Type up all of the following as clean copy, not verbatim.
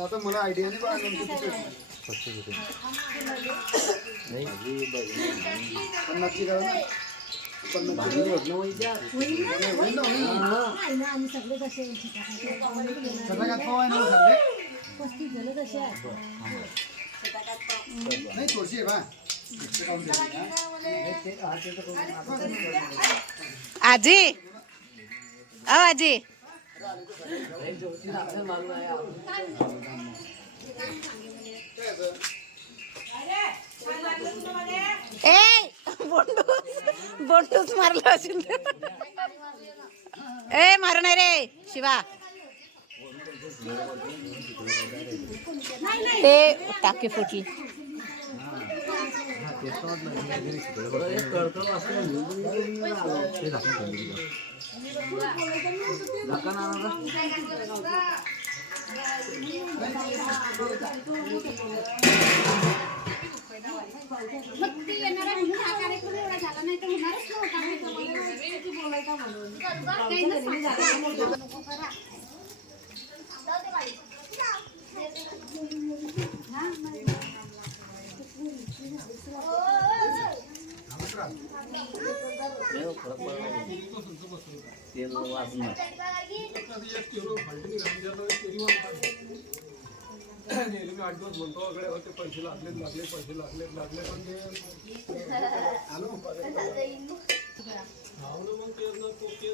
आता मला आयडिया नाही नक्की करा नाही थोडीशी आहे बा आजी आजी ए बोंडूच मारलं असेल ए मारू नाही रे शिवा ते टाकी फुटली तेल वाजणार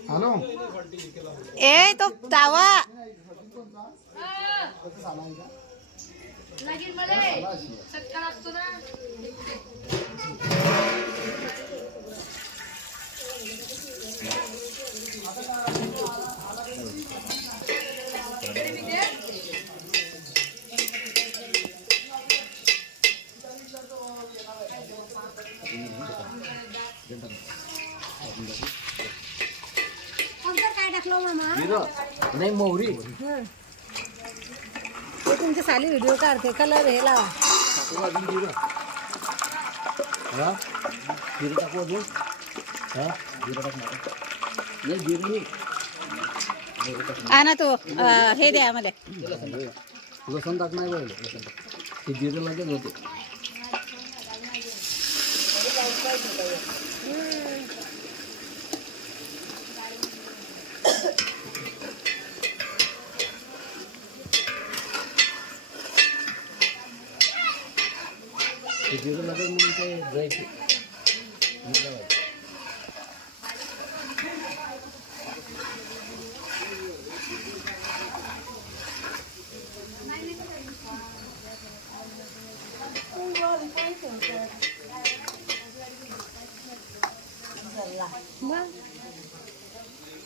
हॅलो ए तो दावा काय टाकलो मामा नाही मोहरी तुमची साली व्हिडिओ काढते कलर हे लावा जिरं टाकू अजून जिरं टाकणार नाही जिरं नाही आणा तो हे द्या मला लसण टाक नाही पाहिजे लसण टाक ते जिरं लगेच होते ते जिरं लगेच म्हणून ते जायचे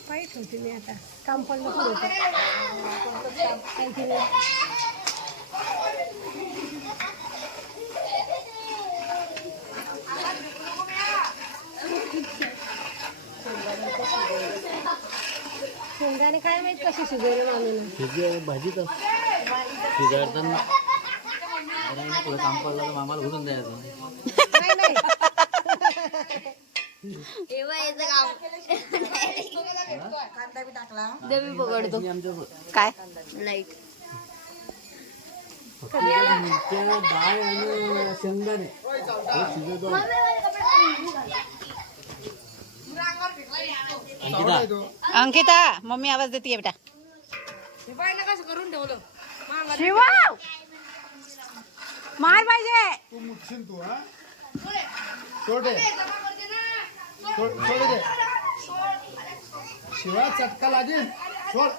पाय ठेवते मी आता काम पडलं पुढे शेंगाने काय माहित कशी शिजवले मामीनं शिजे भाजीत शिजाडताना पुढे काम पडलं तर मामाला घुसून द्यायचं देवी पकडतो काय लाईट डाळ आणि शेंगदाणे अंकिता मम्मी आवाज देते बेटा शिवा मार पाहिजे तू मुठशील तू हा सोड दे सोड दे शिवा चटका लागेल सोड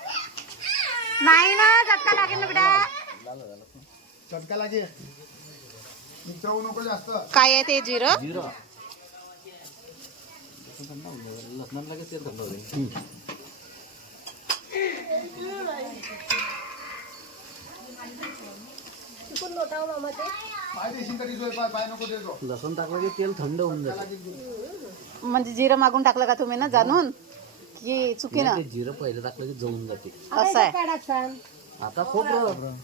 नाही ना चटका लागेल ना बेटा चटका लागेल चव नको जास्त काय आहे ते जिरं जिरं लसणात लगेच तेल थंड होईल पाय देशील तरी पाय नको देतो लसूण टाकलं की तेल थंड होऊन जातं म्हणजे जिरं मागून टाकलं का तुम्ही ना जाणून की चुकीनं ते जिरं पहिलं टाकलं की जळून जाते असं आहे आता खोबरं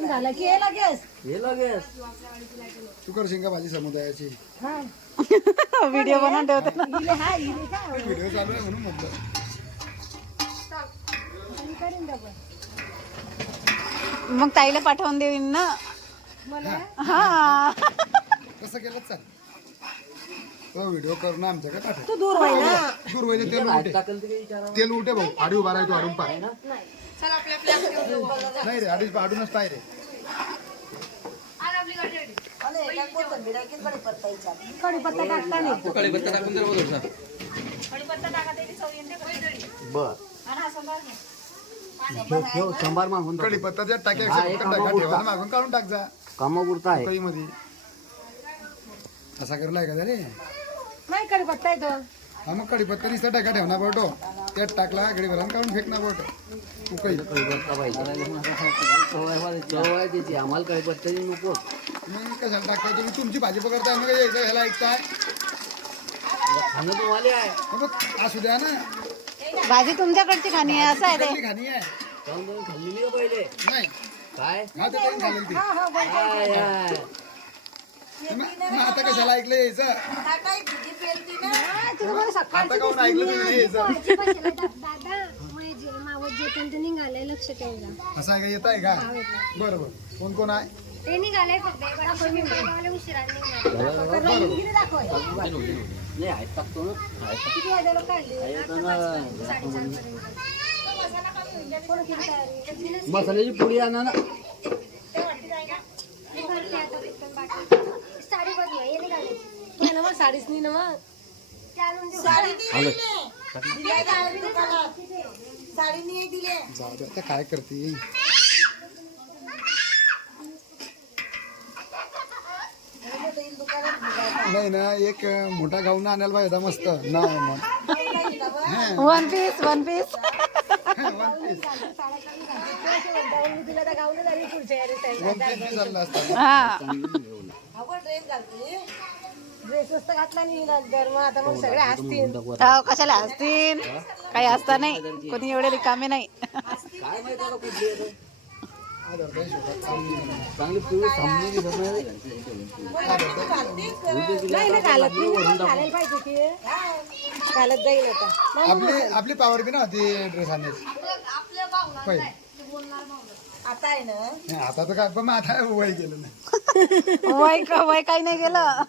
झालं की हे लगेच हे लगेच तू करशील का भाजी समुदायाची व्हिडिओ बनवून ठेवते ना. व्हिडिओ चालू आहे म्हणून म्हटलं. मग ताईला पाठवून देईन ना. हा कसं केलं चाल तो व्हिडिओ करून आमच्याकडे पाठव. तू दूर व्हाय ना. दूर व्हायचं तेल उठे टाकल ते विचारा तेल उठे भाऊ आडी उभा राहतो आडून पाय चल आपल्या आपल्या नाही रे आडीच आडूनच पाय रे. कढीपत्ता टाकता नाही. बर ठेव संभार मागून कढीपत्ता त्यात टाक्या हा, एक टाका आंबा ठेवा मागून काढून टाक जा कामापुरता आहे मध्ये असा करलाय का रे. नाही कढीपत्ता येतो. हा मग कढीपत्ता दिसता टाका ठेवणार बोटो त्यात टाकला गडी भरून काढून फेकणार बोट उकळी कढीपत्ता पाहिजे चव आहे त्याची आम्हाला कढीपत्त्याची नको मग कशाला टाकताय तुम्ही तुमची भाजी पकडताय मग यायचं ह्याला ऐकताय खाणं तुम्हाला आहे मग असू द्या ना भाजी तुमच्याकडची खाणी आहे असं आहे ते. कुठली खाणी आहे जाऊन जाऊन खाल्लेली का पहिले नाही काय हा ते करून खाल्लेली ती काय आहे? मग आता कशाला ऐकलं यायचं तुझं मला सकाळ आता काऊन ऐकलं तुम्ही यायचं दादा मावत जे निघालंय लक्ष ठेवला असं आहे का येत आहे का बरं बरं कोण कोण आहे ते निघालंय फक्त उशिरा नाही आहेत टाकतो ना आहेत टाकतो. किती वाजायला काढली आहेत ना. 4:30 कोण केली तयारी मसाल्याची पुडी आणा ना साडी बदलू हे निघाले ना मग साडीच नाही ना मग. आलं जाऊ दे आता काय करते नाही ना एक मोठा गाऊन आणायला पाहिजे होता मस्त ना मग वन पीस वन पीस. मी तिला तर गावलं झाली पुढच्या यारी चालला असता हा ड्रेस मस्त घातला नाही नंतर मग आता मग सगळे हसतील. हो, कशाला असतील काही असता नाही कोणी एवढे रिकामे नाही. काय माहिती आता कुठली आहे ते? चांगली पिवळी थांबली दिसत नाही रे. नाही ना घालत नाही ना, मग घालायला पाहिजे की घालत जाईल आता. आपली पावर बी नव्हती ड्रेस आणण्याची पहिले आता आहे ना नाही, आता तर काय पण मग आता वय गेलं नाही वय काही नाही गेलं.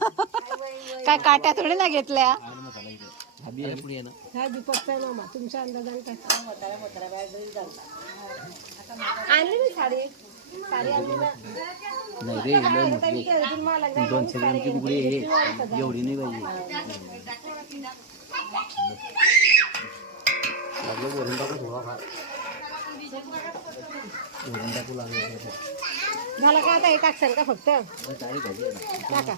काय काट्या थोडी ना घेतल्या. भाभी आहे पुढे आहे ना हा दीपकचा मामा तुमच्या अंदाजाने काय आणली मी साडी साडी आणली ना. नाही रे लय मोठी 200 ग्रामची कुकडी आहे एवढी नाही पाहिजे लागलं वरून टाकू थोडा फार वरून टाकू लागलं झालं का आता हे टाकशाल का फक्त चाळी भाजी आहे ना. टाका.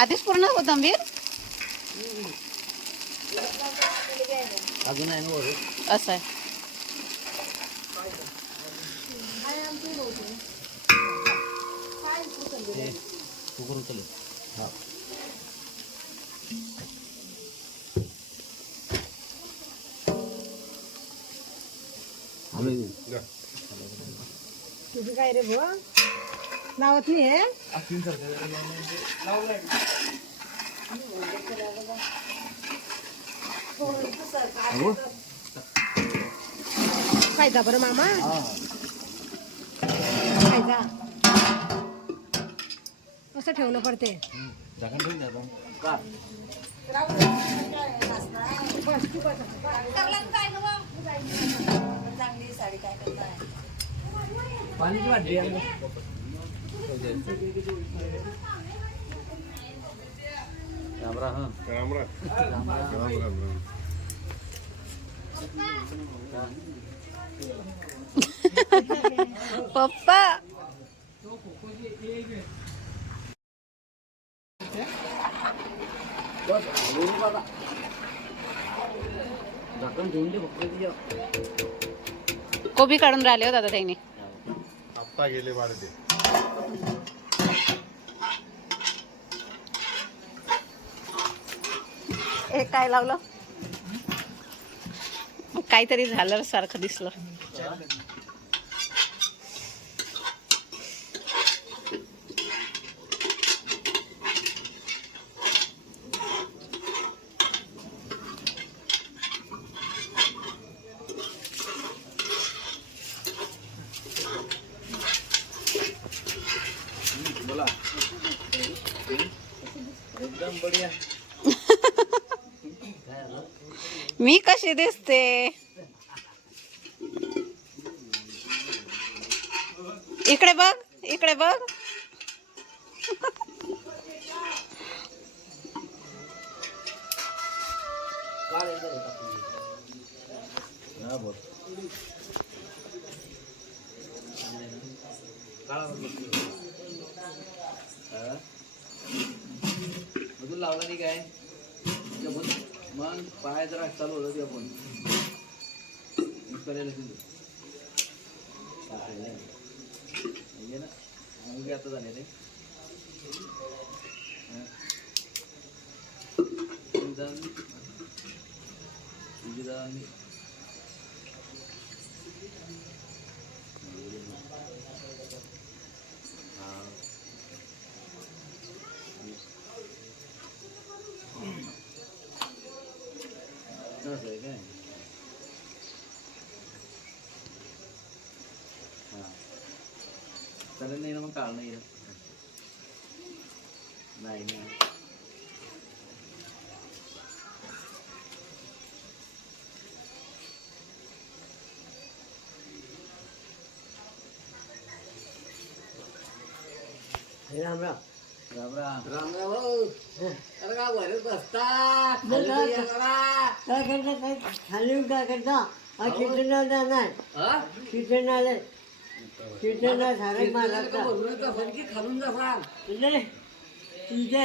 आधीच पूर्ण कोथिंबीर अजून आहे ना वरून असं आहे. कुकर उचल हा आम्ही तुझी काय रे बुवा लावत नाही हे काय जा बरं मामा काय जा असं ठेवणं पडते. झाकण ठेवून द्या का बस तू बस. पाणीची वाटली आहे राम पप्पा झाकण ठेवून दे फक्त तिच्या कोबी काढून राहिले हो दादा त्यांनी. आत्ता गेले वाढते हे काय लावलं काहीतरी झालं सारखं दिसलं. बोला एकदम बढिया. मी कशी दिसते? इकडे बघ, इकडे बघ. हा बोल. अजून लावला नाही काय? मग पाय जरा चालू होतं ते आपण करायला ना मुलगी आता झाले रे. असं आहे काय? हां चालेल. नाही ना मग काढ नाही नाही नाही. राम राम. राम राम. राम राम हो. अरे का भरत बसता काय करता काय खाली काय करता हा कीर्तनाला नाही कीर्तनाला कीर्तनाला सारे महाराजचा खालून जा इथे इथे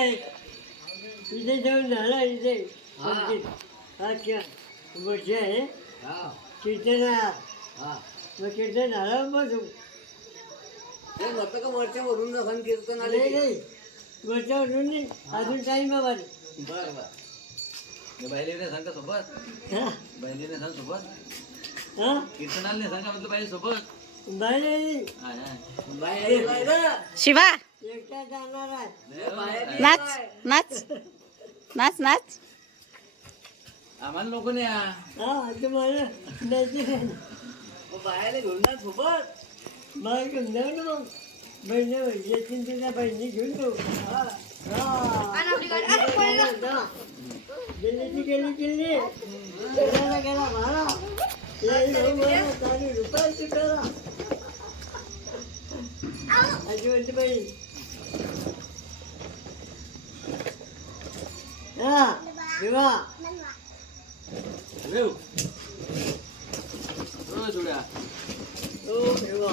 इथे जेवण झालं इथे अच्छा वर्ष आहे कीर्तना मग कीर्तन झालं बसू ते म्हणतं का वरच्यावरून जसं कीर्तन आले नाही वरच्यावरून नाही अजून टाईम आहे बरं बरं बरं. बायलेने सांग का सोबत? बायलेने सांग सोबत? हां कीर्तनाला सांगा म्हटलं बाई सोबत. बाई शिवा, एकटा जाणार आहे नाच नाच नाच नाच. आम्हाला नको नाही. हा तुम्हाला नाही बाहेर घेऊन ना सोबत. बाहेर घेऊन जाऊ ना मग बहिणी येतील तुझ्या बहिणी घेऊन जाऊ दिल्लीची गेली किल्ली गेला गेला भाडा चालू रुपयाची करा अजिबात बाई हा शिवा थोड्या हो शिवा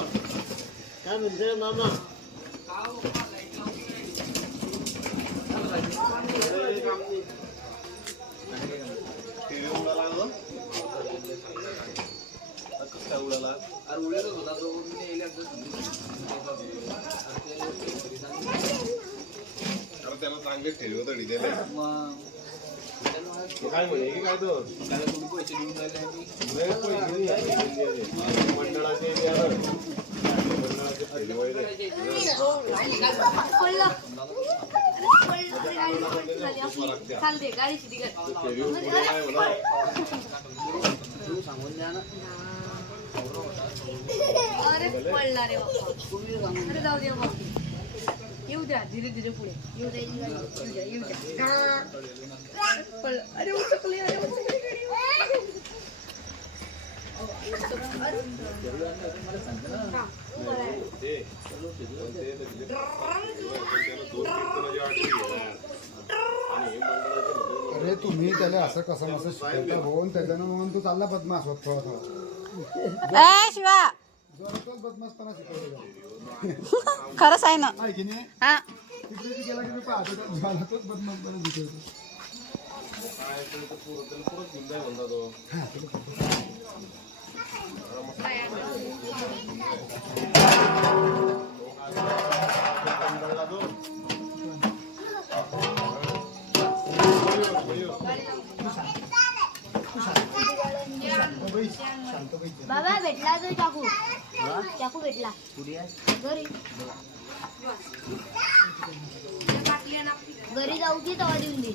काय म्हणतो मामा होता तो त्याला चांगले ठेव तरी त्याला मग काय म्हणे की काय तो त्याला तुम्ही पैसे देऊन राहिले. मंडळाचे सांगून द्या ना. अरे पडला रे बाप्पा. अरे जाऊ दे बाबा. येऊ द्या धीरे धीरे पुढे येऊ द्या येऊ द्या येऊ द्या. पडलं. अरे उचकली अरे उचकली गाडी. अरे तुम्ही त्याला असं कसं मस्त शिकवता होऊन त्याच्यानं म्हणून तू चालला बदमाश होत थोडा थोडा. ए शिवा, जोरातच बदमाशपणा शिकवतो खरंच आहे ना. आहे की नाही? हा तिकडे गेला की मी पाहतो त्या जोरातच बदमाशपणा शिकवतो. म्हणता तो बाबा भेटला तो चाकू चाकू भेटला पुढे आहे घरी घरी जाऊ की तेव्हा देऊन दे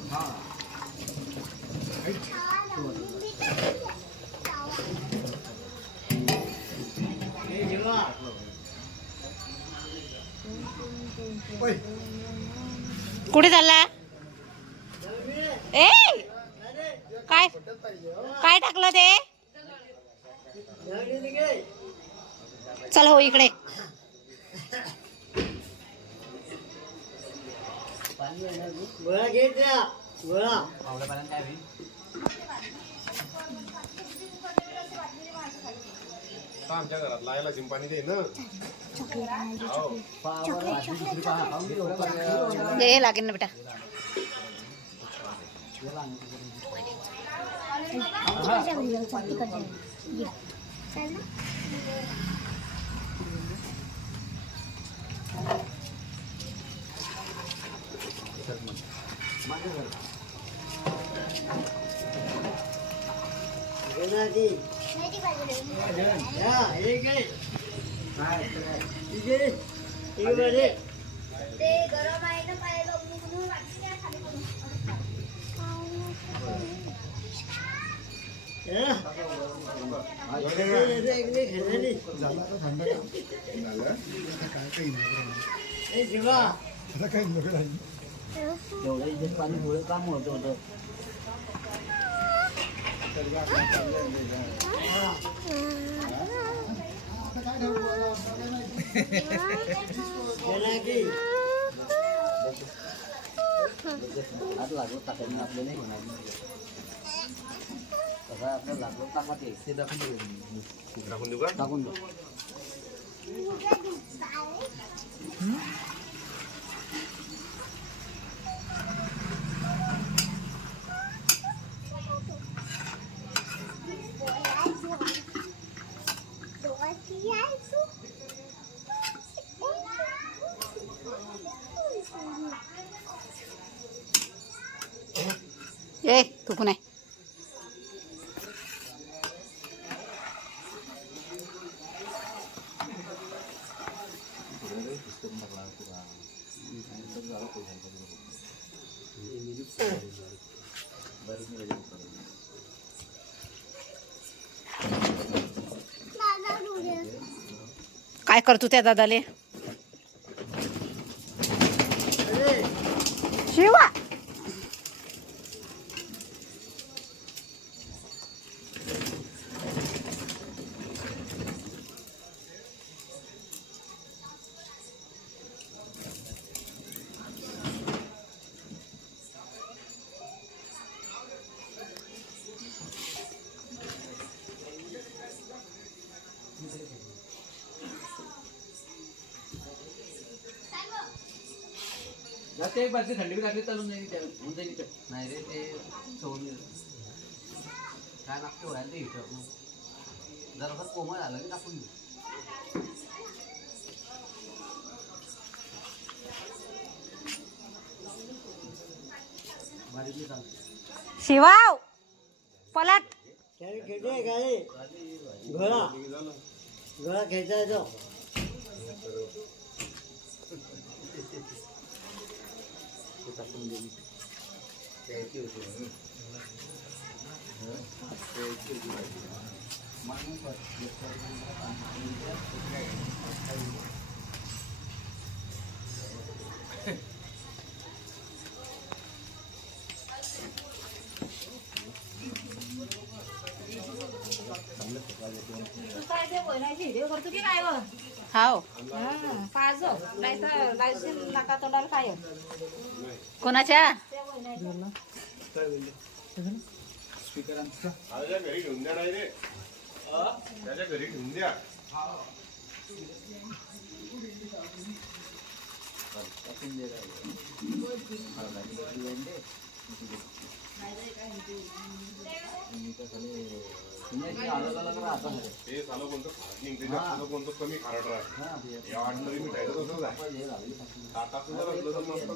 कुठे चालला ए काय काय टाकलं ते चल हो इकडे गोळा घेत जा गोळा पावलापर्यंत काय होईल आमच्या घरात लायला चिंपाणी दे ना हे लागेल ना बेटा ते गरम आहे ना पायाला उन्हं वाटते काय खाली पडून. झालं आता थंड का झालं आता काय काही नाही आता काही नको राहिलं. तेवढं इथे पाणी मुळे काम होतं होतं आता काय ठेवलं बोला, आता काय नाही. आज लागलो टाकायला आपलं नाही होणार तसं आपलं लागलो कामात आहे ते दाखवून देऊ टाकून देऊ का टाकून देऊ ए तू पण आहे काय करतो त्या दादाले शिवा ते बाकी थंडी बी लागली चालून नाही होऊन जाईल इथं नाही रे ते सोडून काय लागते व्हायला ते इथं जरा कोमळ आलं की टाकून देऊ बारीक चालतं शिवाव पलट खेळते गाडी घोडा घोडा खेळता येतो टाकून देऊ त्याची होती काय ते बोलायची व्हिडिओ करतो की काय व हाव पाच नाही तर लायसन नाका तोंडाला काय कोणाच्या त्याच्या घरी घेऊन द्या नाही रे त्याच्या घरी घेऊन द्या ते झालं कोणतं खारट निघते झालं कोणतं कमी खारट राहत या वाट तरी मिठायचं तसंच आहे ताटात सुद्धा असलं तर मस्त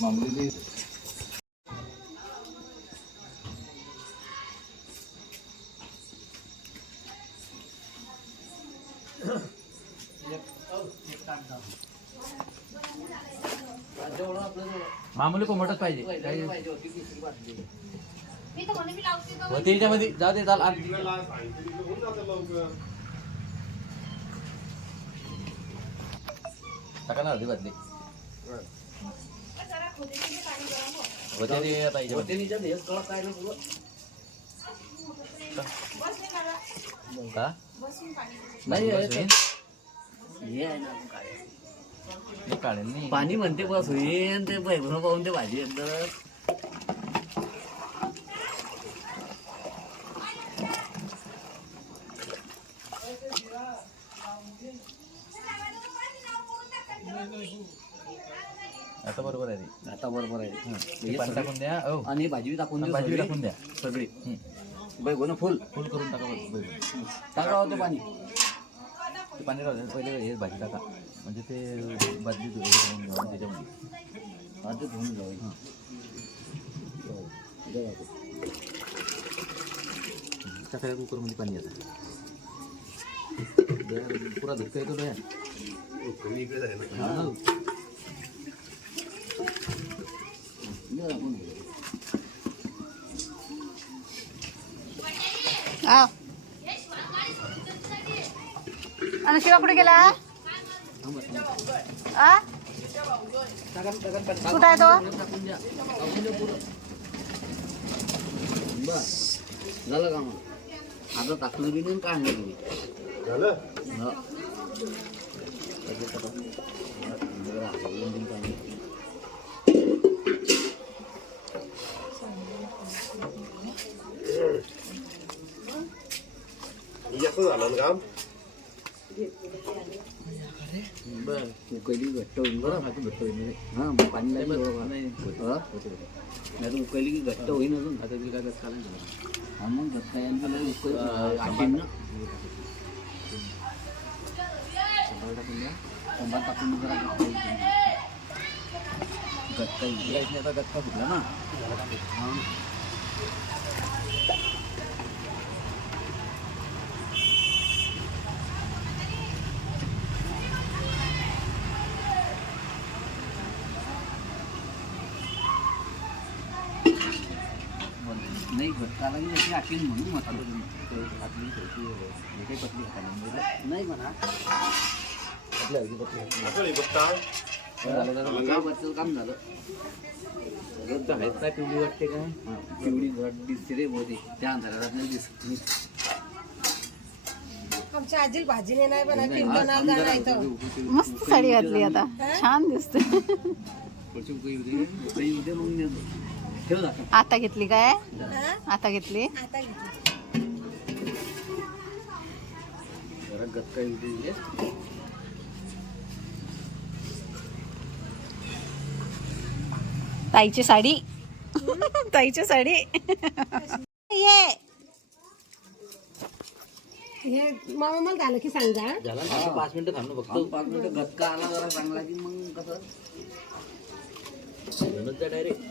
मामूली मामूली कोमटच पाहिजे मी तर म्हणे मी लावते तर होते त्यामध्ये जाऊ दे चाल आत. टाका ना अर्धी बादली जरा खोलीमध्ये पाणी गरम हो. होते ते आता याच्यामध्ये. बस नाही मला. का बसून पाणी दे. नाही हे आहे ना आपण काय मी काढेल नाही पाणी म्हणते बस होईन ते बैगुना पाहून ते भाजी एकदम आता बरोबर आहे रे. आता बरोबर आहे ते पाणी टाकून द्या हो आणि भाजी टाकून दे भाजी सगळी. टाकून द्या सगळी हं. बैगुना फुल फुल करून टाका बरं. टाका होते पाणी ते पाणी राहू द्या. पहिले हे भाजी टाका म्हणजे ते भाजी धुवून घ्या त्याच्यामध्ये. आता धुवून जाऊ टाकायला कुकरमध्ये पाणी येतं पुरा धक्का येतो दया आ. आणि शिवा कुठे गेला आ कुठं आहे तो बस झालं का मग आता टाकलं बी नाही काय आणलं बी झालं याचं झालं ना काम बरं उकळली घट्ट होईल बरं घट्ट होईल हां पाणी लागेल नाही तर उकळली की घट्ट होईल अजून आता काय घट्ट हा मग घट्ट यायला उकळ आठीन ना टमाटर टाकून जरा घट्ट येईल आता घट्ट फुटला ना हां नाही घटकाला याची आठवण म्हणून म्हटलं आपली काही पतली हाताने नाही म्हणा आपल्या अगदी पतली बच्चं काम झालं काय पिवळी वाटते काय पिवळी घट दिसते रे बहुते त्या अंधारात आपल्याला दिसत नाही आमच्या आजी भाजीने नाही बना किंमत नाही तर मस्त साडी घातली आता छान दिसते पुढची उकळी उद्या मग नेतो ठेव जातं आता घेतली काय आता घेतली आता घेतली जरा गत्ता येते ताईची साडी ताईची साडी ये हे मामा मला झालं की सांगा झाला ना 5 मिनिटं थांबलो फक्त 5 मिनिटं गटका आला जरा चांगला की मग कसं डायरेक्ट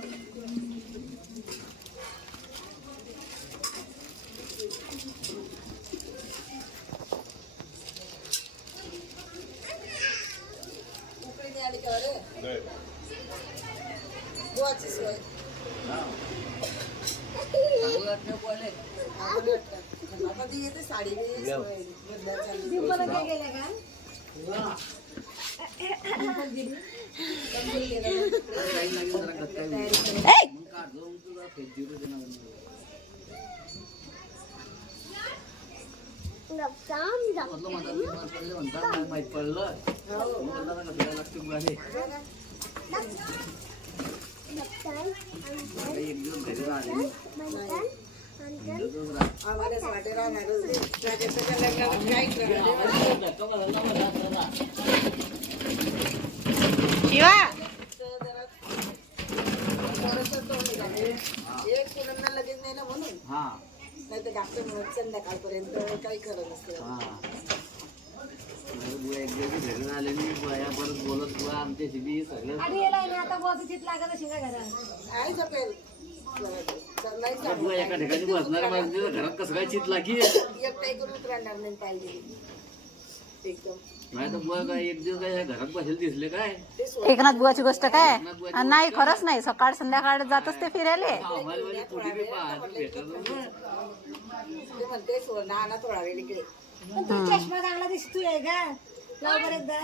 माहित पडलं एक दिवस घरी राहिले शिवा हा संध्याकाळपर्यंत काही करत नसते. हा बुवा एक दिवस घरी आलेली बुया परत बोलत बुवा आमच्याशी बी सगळं आणि याला आहे ना आता बस चित लागत असेल का घरात? आहे झोपेल. नाही आता बुवा एका ठिकाणी बसणार म्हणजे घरात कसं काय चित लागी एकटाही करून राहणार नाही पाहिजे एकदम. नाही तर बुवा काय एक दिवस काय घरात बसेल दिसले काय एकनाथ बुवाची गोष्ट काय नाही खरंच नाही सकाळ संध्याकाळ जातच ते फिरायला. आम्हाला म्हणजे कुठे बी पाहत भेटत नव्हतं. ते म्हणते नाना थोडा वेळ इकडे. पण तू चष्मा चांगला दिसतोय का? लाव बरं एकदा.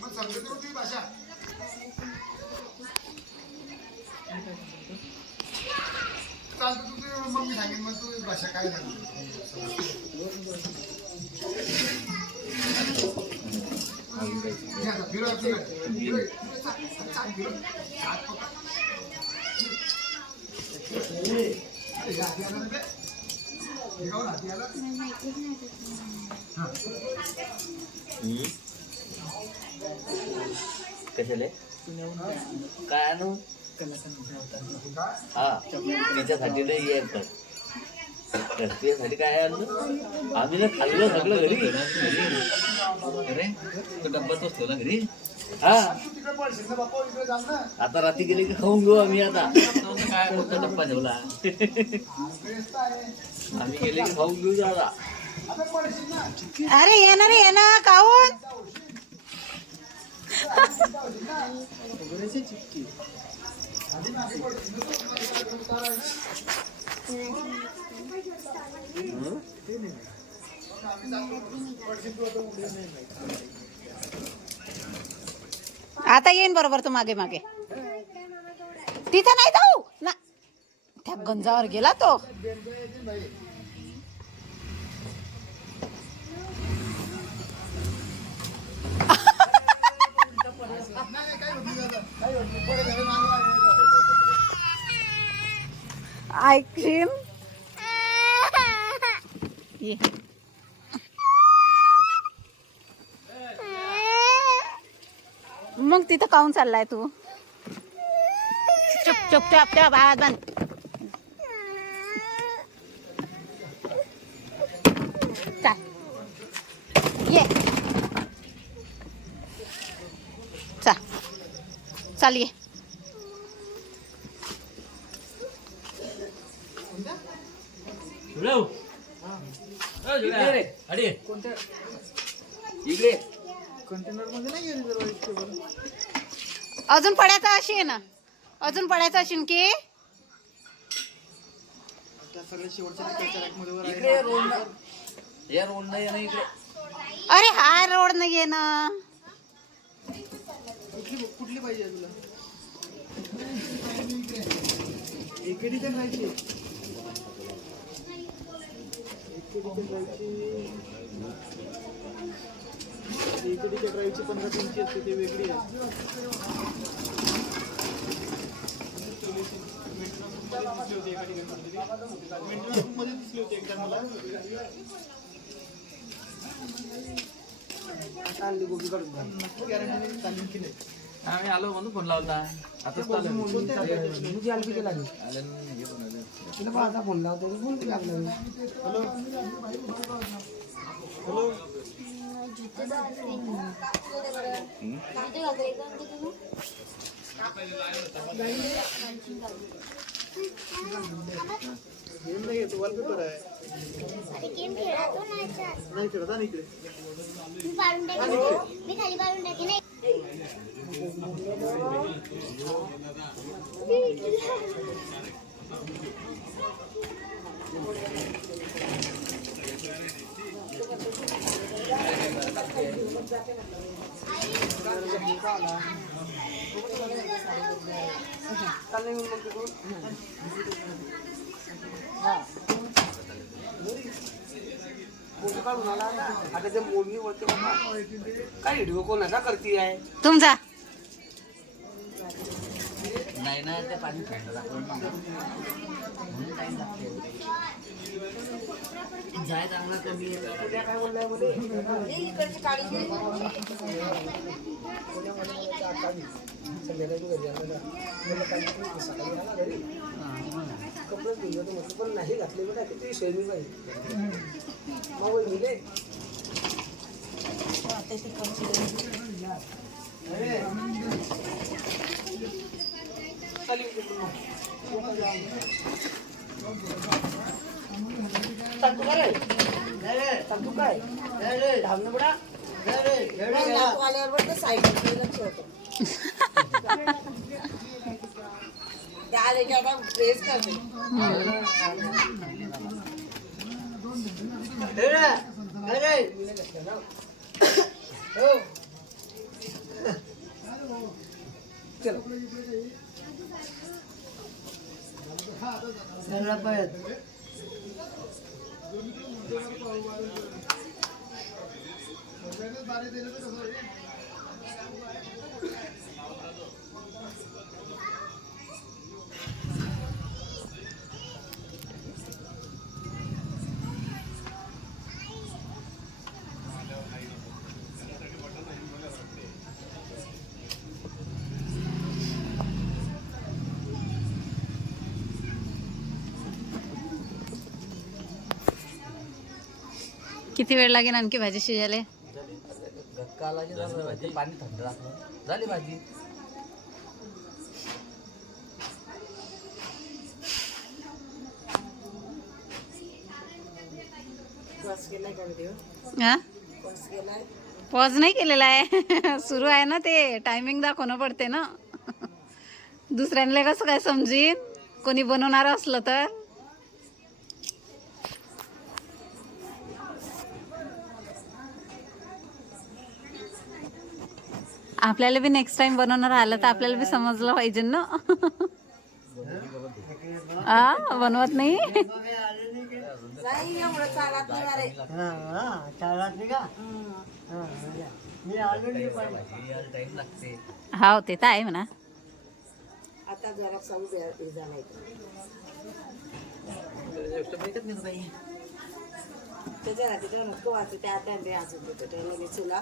मग समजत होती भाषा चालतं तुझं मग मी सांगेन मग तू भाषा काय झाली फिरव कशाले काय आणू हा तिच्यासाठी नाही आहे पण त्यासाठी काय आणलं आम्ही ना खाल्लं सगळं घरी अरे तो डब्बाच असतो ना घरी हा आता रात्री गेले की खाऊन घेऊ आम्ही आता काय कोणता डब्बा ठेवला आम्ही गेले की खाऊन घेऊ दादा अरे ये ना काहून आता येईन बरोबर तू मागे मागे तिथं नाही जाऊ ना त्या गंजावर गेला तो आईस्क्रीम मग तिथं काहून चाललाय तू चुप चुप चुप चुप आवाज बंद चाल ये चाल ये इकडे कंटेनर मध्ये नाही गेली अजून पडायचं असेल ना अजून पडायचं असेल की सगळे शेवटच्या मध्ये इकडे रोड या रोड नाही ना इकडे अरे हा रोड नाहीये ना कुठली पाहिजे तुला एकेडी तर राहायची एकेडीच्या ड्राईव्हची 15-3 असते ते वेगळी आहे मेंटेनन्स मध्ये दिसली होती एकदा मला गॅरंटी चालेल की नाही आम्ही आलो म्हणून फोन लावला आताच फोन लावतो हॅलो गेम नाही येतो वॉलपेपर आहे नाही खेळत आणि इकडे काय व्हिडिओ कोणाचा करती आहे तुमचा नाही ना ते पाणी थंड लागतं म्हणून टाइम लागते जाय चांगला कमी इकडची काळी कपडे धुतलं तर म्हटलं पण नाही घातले बघा किती शेरणी पाहिजे मग मिले किती वेळ लागेल आणखी भाजी शिजायला? धक्का आला की झालं, ते पाणी थंड लागलं झाली भाजी. हा पॉज नाही केलेला आहे सुरू आहे ना ते टायमिंग दाखवणं पडते ना दुसऱ्यांना कसं काय समजीन कोणी बनवणार असलं तर. आपल्याला बी नेक्स्ट टाइम बनवणार आलं तर आपल्याला बी समजलं पाहिजे ना बनवत नाही टाइम लागते. हा ते तर आहे म्हणा. आता जरा सऊ झालाय त्याच्या तिकडे नको वाचू त्या त्या अजून त्याला चुला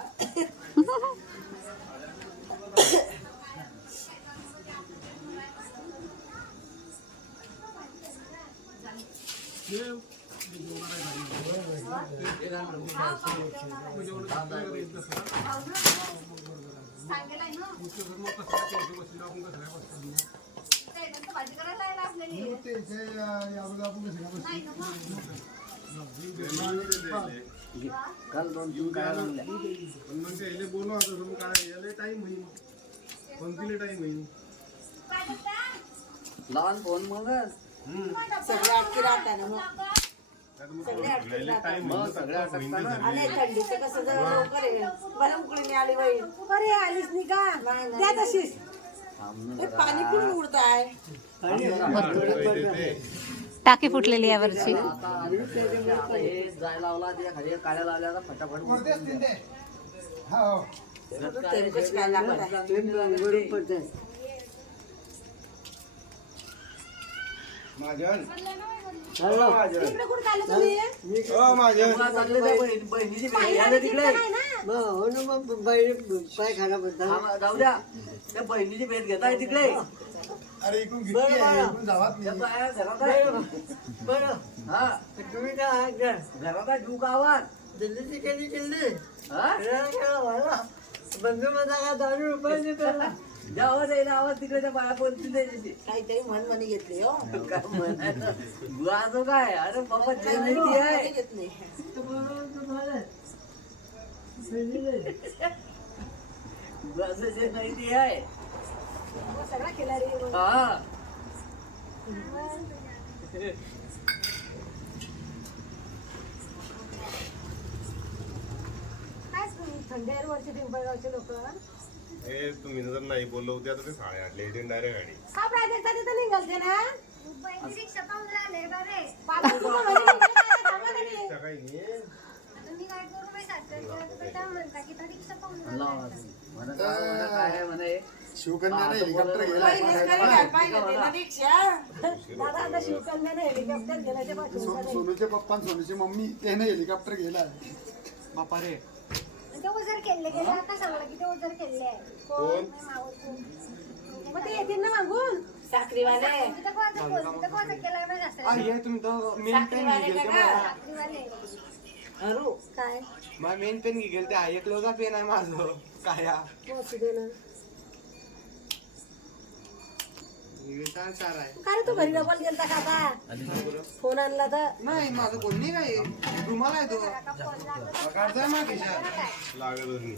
काल 2-3 काय लागल्या बोलू आता तुम्ही काय याला टाइम होईल कोणतीला टाइम होईल लहान फोन मग सगळे अटकी राहतात ना मग सगळ्या आणि थंडीचं कसं जर लवकर आहे बरं उकळीने आली बाई बरे आलीच नाही का त्या तशीच पाणी पण उडताय टाकी फुटलेली यावरची. हे जाय लावला ते खाली काड्या लावल्या फटाफट कशी काय लागत आहे इकडे कुठं चाललं तुम्ही बहिणीची तिकडे पाय खाना पडतात जाऊ द्या त्या बहिणीची भेट घेताय तिकडे अरे इकडून गिट्टी आहे इकडून जावात नाही घरात आहे बरं हा तुम्ही काय आहे घरात आहे घेऊ का आवाज दिल्लीची केली केली हा बंधू माझा का 10 रुपये पेला ज्या आवाज आहे ना आवाज तिकडे त्या बाया बोलतील त्याच्याशी काहीतरी म्हणमणी घेतली हो काय म्हणायचं गुहाचं काय अरे बाबा जे माहिती आहे घेतली गुहाचं जे माहिती आहे सगळा केला रे हा थंड्यावर वरचे पिंपळगावचे लोक हे तुम्ही जर नाही बोललो होते आता ते 8:30 लेट डायरेक्ट गाडी हा प्राजक्ता तिथं निघालते ना सकाळी मला काय म्हणे शिवकन्याने हेलिकॉप्टर गेला सोनूचे पप्पा आणि सोनूची मम्मी त्याने हेलिकॉप्टर गेला बापा रे. ते उजर केले गेले आता सांगलं की ते उजर केले कोण? मग ते येतील ना मागून साखरीवाले काय मेन पेन गेल ते एक लोजा पेन आहे माझं काय सारा आहे काय तू घरी डबल गेलता का आता फोन आणला तर नाही माझं कोण नाही काय तुम्हाला आहे तो काढताय मा खिशात लागतच नाही.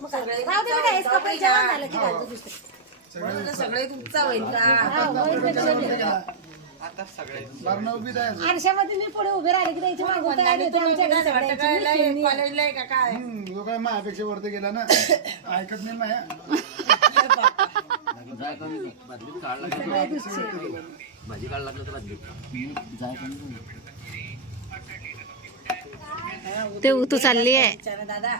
मग सगळे राहू दे बेटा, हेच कपडे जेवण झालं की घालतो दुसरं. सगळे तुमचा होईल का हा, होईल पेक्षा. आता सगळे लग्न उभी जायचं. आरशामध्ये मी पुढे उभे राहिले की त्याची मागून तयार होते आमच्या घरी सगळ्यांची. कॉलेजला आहे का काय जो काय मायापेक्षा वरती गेला ना ऐकत नाही माया. जाय कमी कर. बादलीत काढ लागलं भाजी काढ लागलं तर बादलीत जाय कमी कर. ते उतू चालली आहे, दादा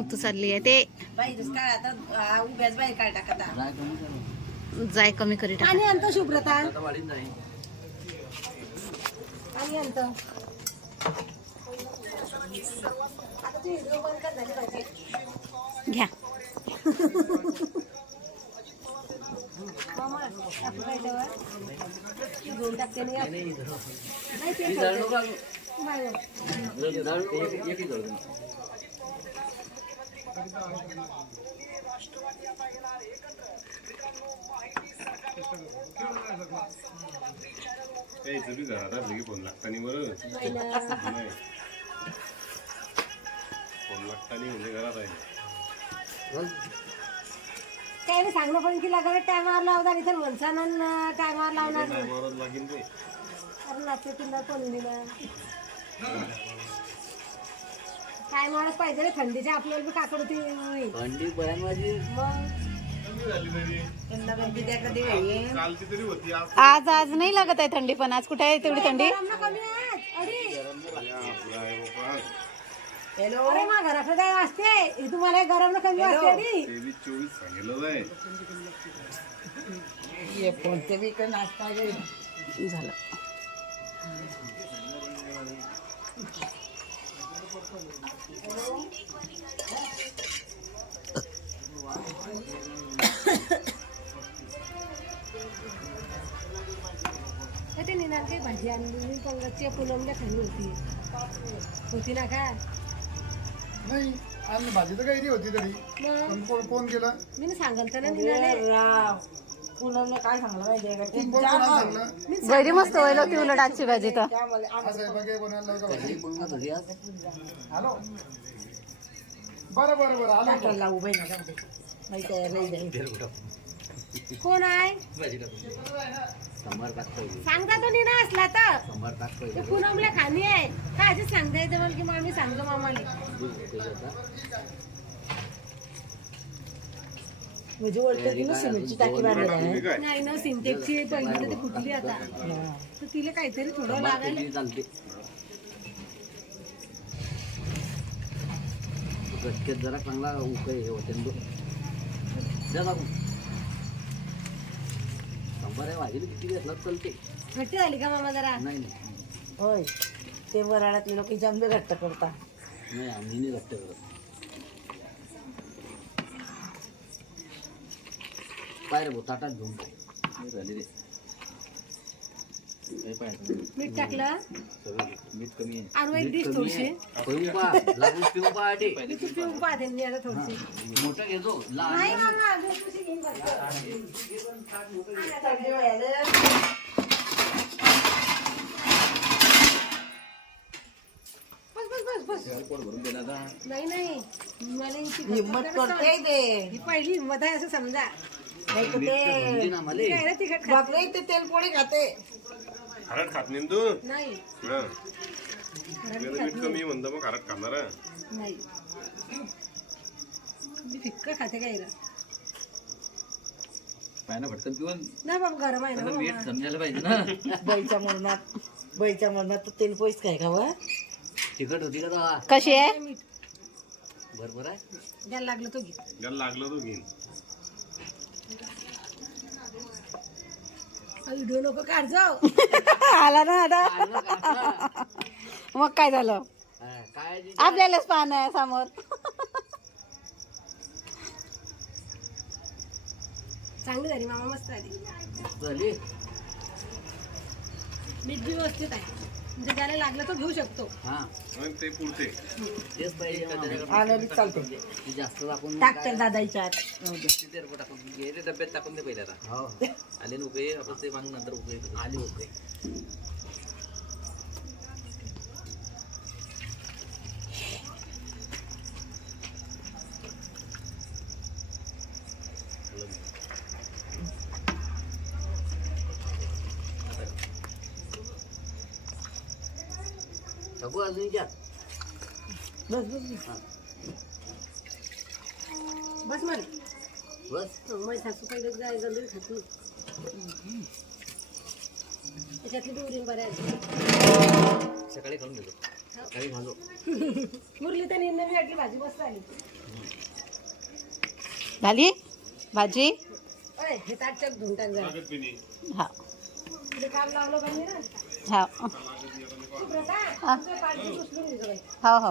उतू चालली आहे ते. बाई दुष्काळ आता उभ्याच बाई काढ टाकता जाय कमी कर. जाय कमी करी टाक. आणि आणतो शुभ्रता, आता वाढीन जाईल. आणि आणतो. आता तू व्हिडिओ बंद कर झाली पाहिजे. घ्या. मामा टाकू काय त्यावर? दोन टाकते नाही नाही ते ती जळू का? नाही जळू एकही जळू नाही. यायचं बी घरात असलं की फोन लागतानी बरं नाही फोन लागतानी म्हणजे घरात आहे. काय मी सांगणं पण की लागत टायमावर लावणार इथे माणसानं टायमावर लावणार नाही. टायमावरच लागेल ते. अरे नाचते तुला कोण दिलं टायमावरच पाहिजे रे. थंडीच्या आपल्याला बी काकड होती होईल. थंडी भयान माझी. मग कमी झाली तरी त्यांना कधी त्या कधी होईल कालची तरी होती आज आज नाही लागत आहे थंडी, पण आज कुठे आहे तेवढी थंडी? गरम ना कमी आहे अरे. आपला आहे बाबा. हॅलो अरे मग घराकडे काय वाजते हे तुम्हाला गरम ना कमी वाजते अरे. 23-24 सांगितलं आहे. ये कोणते बी इकडे नाचता गेली झालं. ते निनाल काही भाजी आणली पंगतची पुनमला खाली होती ना का? नाही आणि भाजी तर काही होती तरी मग पण कोण केलं? मी ना सांगल तर ना निनाले. पूनमने काय सांगलं माहितीये का कोण कोणाला सांगलं? गैरी मस्त होईल होती उलट आजची भाजी तर. असं आहे बघे कोणाला लावलं का भाजी? पूर्ण घरी आज. हॅलो बरं बरं बरं आलो. टाकला उभे ना जाऊ दे माहिती आहे लई जाईल कोण आहे भाजी टाकून. संभार टाक पहिले. सांगता तो निना असला तर संभार टाक ते पहिले. पुनमला खाली आहे काय अशी सांगता येते मला की मग मी सांगतो मामाला. दूध त्याच्यात. म्हणजे ओळखत की सिमेंटची टाकी बांधलेली आहे तुम्ही काय नाही ना सिंटेक्सची पहिली तर ती फुटली आता तर तिला काहीतरी थोडं संभार लागायला. केली चालते. गटक्यात जरा चांगला उकळी हे होते ना तो. द्या टाकून. संभार आहे भाजीला किती घेतला तर चालते. घट्ट झाली का मामा जरा? नाही नाही होय ते वराडातले लोक जांभे घट्ट करतात नाही आम्ही नाही घट्ट करत. पाय रे भाऊ ताटात घेऊन पाय. नाही झाली रे. काय पाहायचं? मीठ टाकलं सगळं मीठ कमी आहे. आणू एक मीठ डिश कमी थोडीशी. आहे. पिऊन पहा. लागून पिऊन पहा ते. मी तू पिऊन पाहते मी आता थोडीशी. मोठं घेतो लहान नाही मामा अजून थोडीशी घेईन बरं. थंडी व्हायला बस बस बस बस. पोट भरून गेला आता. नाही नाही मला हिची हिंमत करते ते ही पहिली हिंमत आहे असं समजा. नाही तर ते समजे ना मला. काय रे तिखट खात बाप नाही ते तेल पोळी खाते खारट खात नाही ना तू नाही. हा. खरं तुला मीठ कमी म्हणतो मग खारट खाणार हा? नाही मी फिक्क खाते काय रे. पायानं भटकन पिऊन नाही बाबा गरम आहे ना त्याला मीठ मामा. समजायला पाहिजे ना. बैच्या मरणात तर तेल पोळीच काय खावा तिखट होती का तेव्हा? कशी आहे? मीठ बरोबर आहे. ज्याला लागलं तो घे. ज्याला लागलं तो घेईन व्हिडिओ नको काढ जाऊ. आला ना आता. मग काय झालं, काय आपल्यालाच पाहणं आहे समोर. चांगली झाली मामा, मस्त आली. झाली मीठ बी व्यवस्थित आहे, म्हणजे ज्याला लागलं तो घेऊ शकतो. हा मग ते पुरते तेच पाहिजे आलं चालतं. जास्त टाकून टाकते दादाच्या आत. टाकून घे ते डब्यात टाकून दे पहिल्याला. हो आले नव्हते आपण ते मग नंतर उपयोग आले होते. टाकू अजून विचार. बस बस बस म्हण. बस माझी सासू पहिलं जाय जंगल खात नाही. त्याच्यातली बी उरीन बऱ्या आहेत. सकाळी खाऊन देतो. सकाळी खालो उरली तर नवी वाटली भाजी मस्त आली. झाली भाजी. अय हे ताटच्यात धुवून टाक जरा. लागत बी नाही. हा तुझं काम लावलं पाहिजे ना. हा प्रथा, तुझं पाठी उचलून घे जरा. हो हो.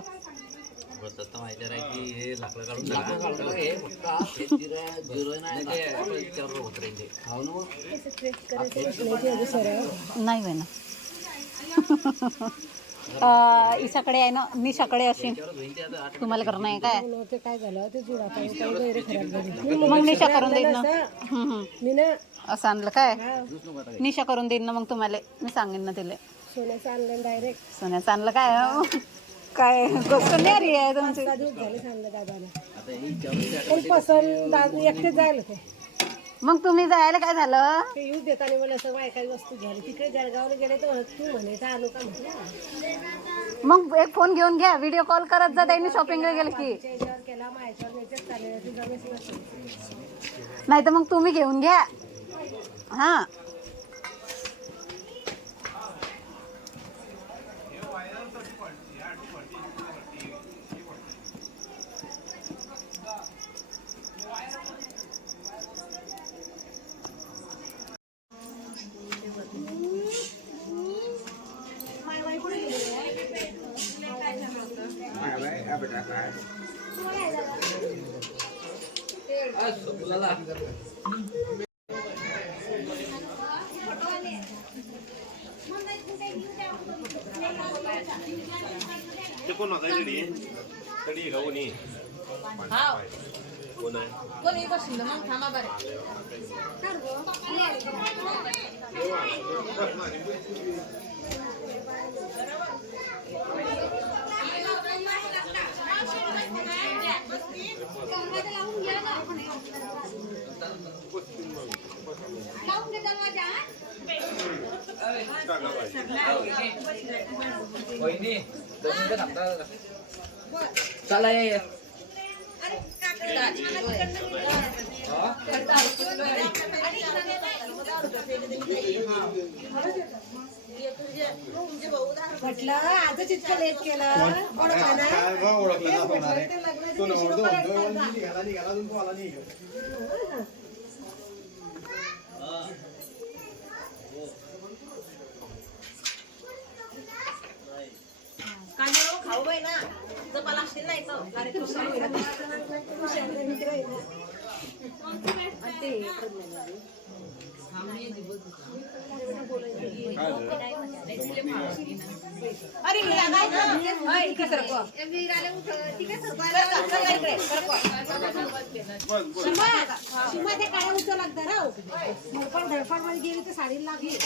बस आता माहिती आहे की हे लाकडं काढून हे फक्त जिरो नाही ते आपण विचारलं होत रे ते खाऊ ना मग. कसं ट्रेस करायचं शिकवायची आहे सरळ. नाही होय ना. इसाकडे आहे ना, निशाकडे असेल. त्याच्यावर होईन ते आता तुम्हाला करणं आहे काय. म्हणून ते काय झालं ते जुडा पाणी काही गैरे खराब झाली. मग निशा करून देईन ना. मी ना असं आणलं काय, हा, निशा करून देईन ना. मग तुम्हाला मी सांगेन ना तिला. सोन्याचं आणलं डायरेक्ट. सोन्याचं आणलं काय, काय गोष्ट न्यारी आहे तुमची. 5 दिवस झाले सांगलं दादाला. आता हे विचारून पण पसंत दादा एकटेच जायला ते. मग तुम्ही जायला काय झालं. ते येऊ देताना मला सगळं काही वस्तू झाली. तिकडे जळगावला गेले तर तू म्हणायचं आणू का म्हटलं. मग एक फोन घेऊन घ्या, व्हिडिओ कॉल करत जा. त्यांनी शॉपिंगला गेलं की. याच्यावर केला मग याच्यावर याच्यात चालेल. तुझा मेसेज नाही तर मग तुम्ही घेऊन घ्या. हा ते कोण होता तडी तडी का कोणी कोण आहे कोणी बसलं मग थांबा बरं. चला म्हटलं आजच इतकं लेट केलं. कोण खाऊ बाई ना जपाला असतील नाही शिमा ते काळ्या उचल लागतं राव. पण धडपड मध्ये गेली तर साडी लागली.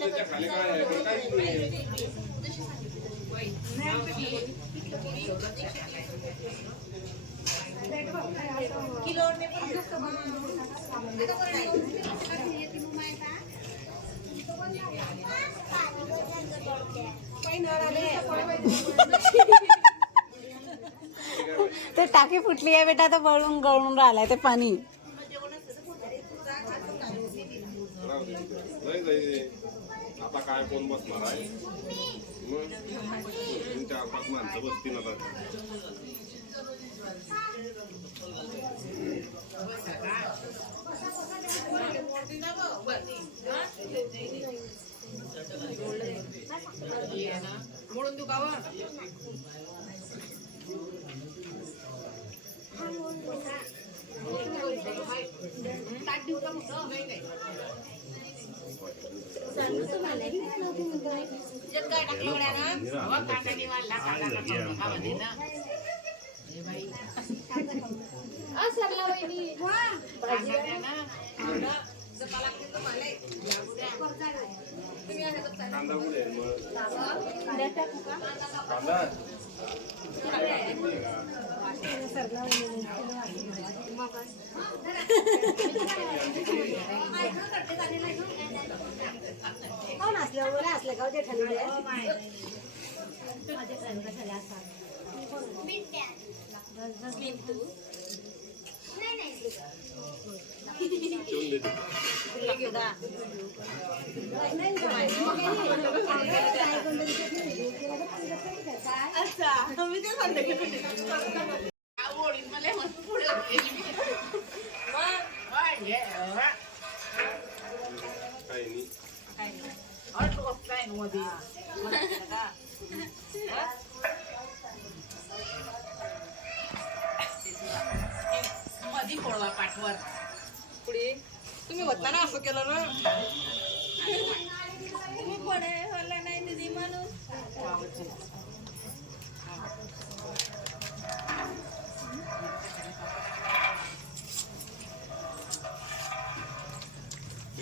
त्याच्या खाली काय आहे? पण काहीच नाही. ते टाकी फुटली आहे बेटा, तर गळून गळून राहिलंय ते पाणी. राहू दे तिथे. लय जाई. आता काय कोण बसणार आहे मग तुमच्या 4-5 माणसं बसतील आता. मोडून देऊ गावा कांदा कुठे आहे मग? कांदा मधी फोडवा पाठवर पुढे तुम्ही होता ना असं केलं ना तुम्ही पुढे होला नाही दिदी म्हणून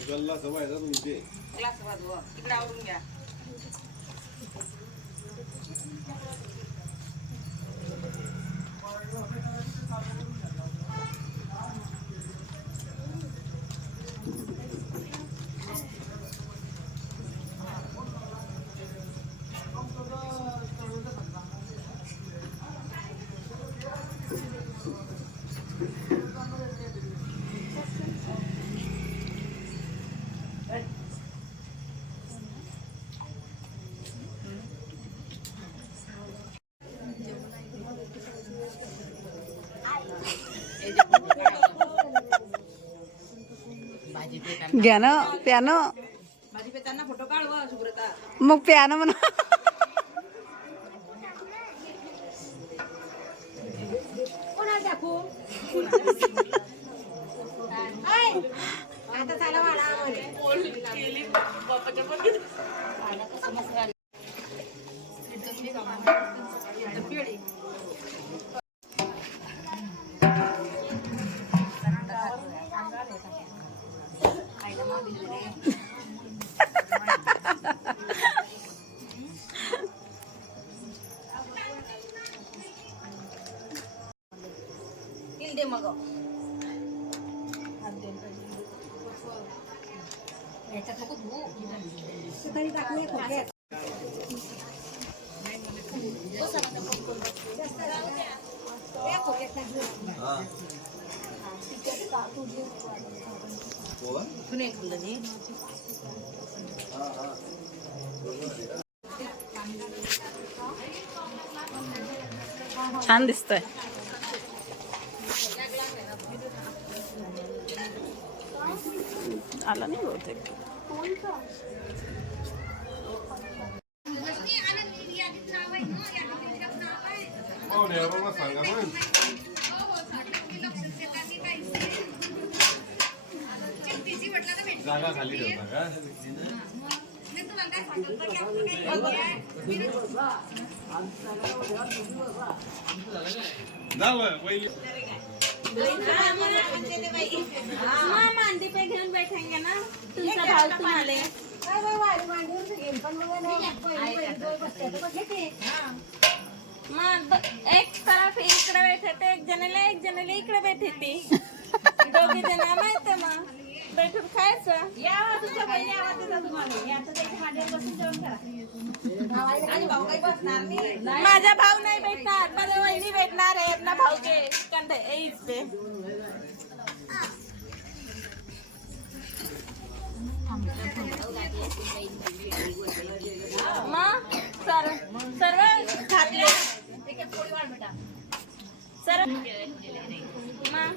गल्ला सवय ना तुमची. क्लास वाजवा तिकडे आवरून घ्या घ्या ना प्यानो. माझी पेतांना फोटो काढवा सुब्रता मग प्यानो म्हणा. आता झाला वाडा केली बापाच्या पण दे मग याच्यात नको धुवू तरी टाकले खोक्यात छान दिसतोय. आला नाही बहुतेक. सांगा पण जागा खाली ठेवता का? झालं मांडी पे घेऊन बैठेंगे ना तुमचा भाव तुम्हाला मग एक तरफ इकडे बैठे थे एक जणाला इकडे बैठे थे दोघे जण माहित मग बैठून खायचं माझा भाऊ नाही भेटणार माझ्या वहिनी भेटणार आहेत ना भाऊ के कंधे येईच पे मग सर्व खाल्ले सर्व मग